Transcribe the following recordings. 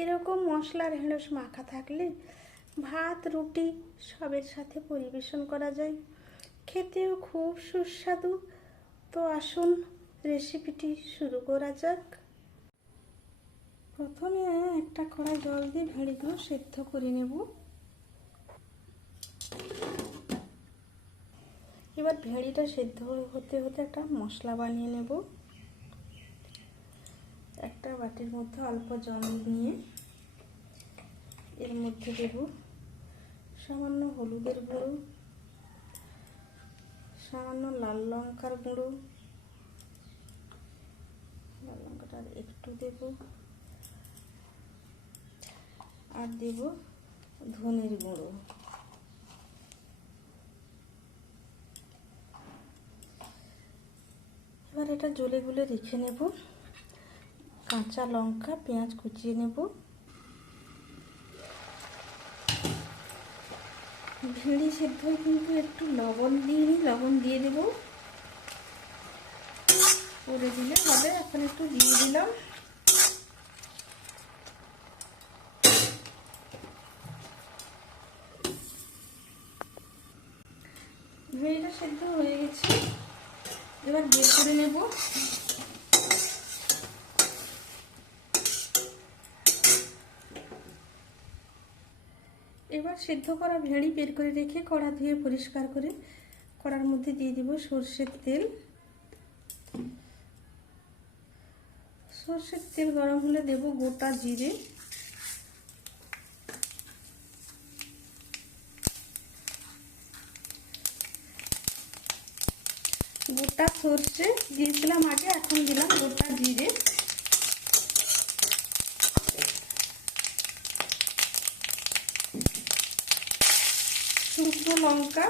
এরকম মশলা ঢেঁড়স মাখা থাকলে ভাত, রুটি সবের সাথে পরিবেশন করা যায়। খেতেও খুব সুস্বাদু। তো আসুন রেসিপিটি শুরু করা যাক। প্রথমে একটা কড়াই জল দিয়ে ভেড়িগুলো সেদ্ধ করে নেব। এবার ভেড়িটা সেদ্ধ হতে হতে একটা মশলা বানিয়ে নেব। একটা বাটির মধ্যে অল্প জল নিয়ে এর মধ্যে দেব সামান্য হলুদের গুঁড়ো, সামান্য লাল লঙ্কার গুঁড়ো। লাল লঙ্কাটা একটু দেব। আর দেব ধনের গুঁড়ো। এবার এটা জলে গুলে রেখে নেব। কাঁচা লঙ্কা, পেঁয়াজ কুচিয়ে নেব। ভেড়ি সেদ্ধ কিন্তু একটু লবণ দিয়ে লবণ দিয়ে দেব। করে দিলে হবে, এখন একটু দিয়ে দিলাম। ভেড়িটা সেদ্ধ হয়ে গেছে, এবার বের করে নেব। এবার সিদ্ধ করা ভেড়ি বের করে রেখে কড়া ধুয়ে পরিষ্কার করে কড়ার মধ্যে দিয়ে দিব সর্ষের তেল। সর্ষের তেল গরম হলে দেব গোটা জিরে। গোটা সর্ষে দিয়েছিলাম আগে, এখন দিলাম গোটা জিরে। শুকনো লঙ্কা।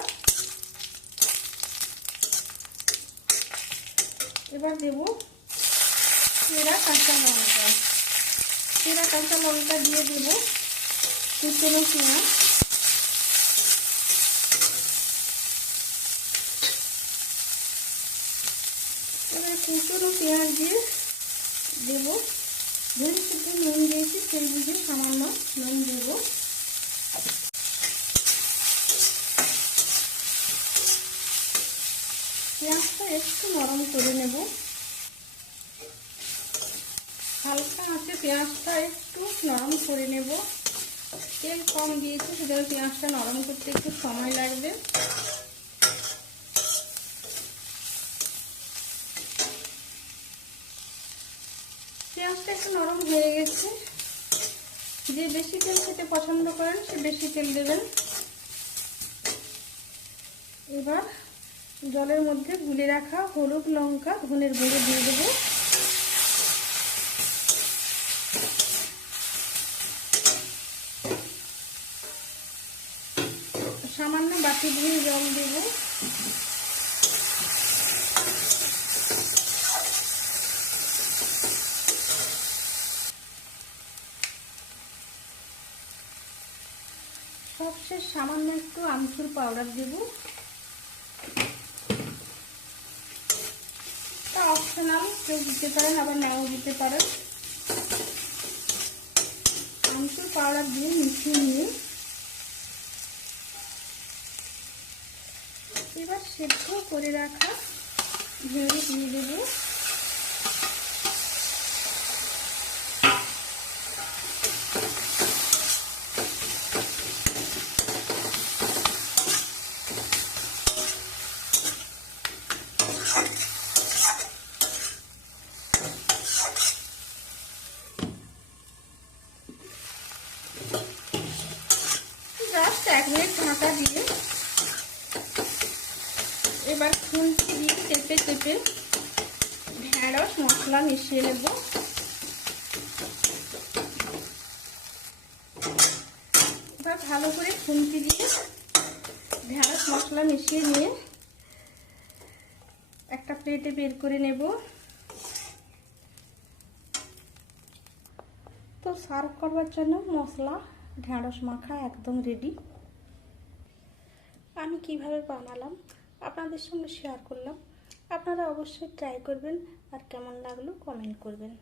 এবার দেব চেরা কাঁচা লঙ্কা। চেরা কাঁচা লঙ্কা দিয়ে দেব কুচনো পেঁয়াজ। এবার কুচনো পেঁয়াজ দিয়ে দেবো। শুধু নুন দিয়েছি, সেই বুঝে সামান্য নুন দেবো পেঁয়াজটা একটু নরম করে নেব। হালকা আছে পেঁয়াজটা একটু নরম করে নেব। তেল কম দিয়েছি সুতরাং পেঁয়াজটা নরম করতে একটু সময় লাগবে। পেঁয়াজটা একটু নরম হয়ে গেছে। যে বেশি তেল খেতে পছন্দ করেন, সে বেশি তেল দেবেন। এবার জলের মধ্যে গুলে রাখা হলুদ লঙ্কা, ধনের গুঁড়ো দিয়ে দেবো। সামান্য বাটি ধুয়ে জল দেব। সবশেষ সামান্য একটু আমচুর পাউডার দেবো। অপশনাল কেউ দিতে পারেন, আবার নাও দিতে পারেন। আমচুর পাউডার দিয়ে মিশিয়ে নিয়ে এবার সেদ্ধ করে রাখা ভেঙে দিয়ে দেবো। ঢাকা দিয়ে এবার খুন্তি দিয়ে চেপে চেপে ঢেঁড়স, মশলা মিশিয়ে নেব। এবার ভালো করে খুন্তি দিয়ে ঢেঁড়স, মশলা মিশিয়ে নিয়ে একটা প্লেটে বের করে নেব। তো সার্ভ করবার জন্য মশলা, ঢেঁড়স মাখা একদম রেডি আমি কীভাবে বানালাম আপনাদের সঙ্গে শেয়ার করলাম। আপনারা অবশ্যই ট্রাই করবেন আর কেমন লাগল কমেন্ট করবেন।